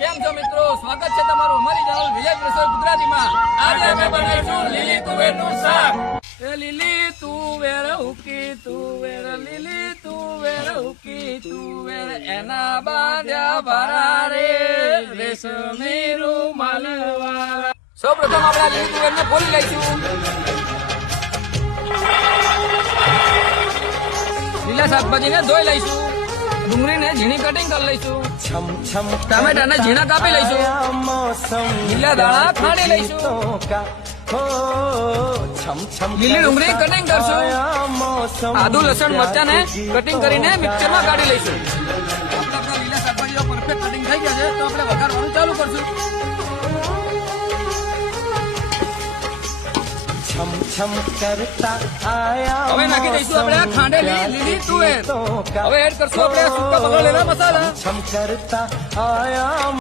કેમ છો મિત્રો? સ્વાગત છે તમારું અમારી ચેનલ વિલેજ રસોઈ ગુજરાતીમાં. આજે અમે બનાવીશું લીલી તુવેરનું શાક. એ લીલી તુવેર હુકી તુવેર, લીલી તુવેર હુકી તુવેર, એના બાંધ્યા ભરા રે રેશમી રૂમાલ વાળા. સૌ પ્રથમ આપણે આ લીલી તુવેરને ફોલી લઈશું. લીલા શાકભાજીને ધોઈ લઈશું. ડુંગળીને ઝીણી કટિંગ કરી લઈશું. ટામેટાને ઝીણા કાપી લઈશું. લીલા દાણા ખાંડી લઈશું. લીલી ડુંગળી કટિંગ કરશું. આદુ લસણ મરચાને કટિંગ કરીને મિક્સરમાં કાઢી લઈશું. આપણા લીલા શાકભાજીઓ પરફેક્ટ કટિંગ થઈ ગયા છે તો આપણે વઘારવાનું ચાલુ કરશું. હવે નાખી દઈશું આપણે આ ખાંડેલી લીલી તુવેર. હવે એડ કરશું આપણે સૂકા બગડેલા મસાલા.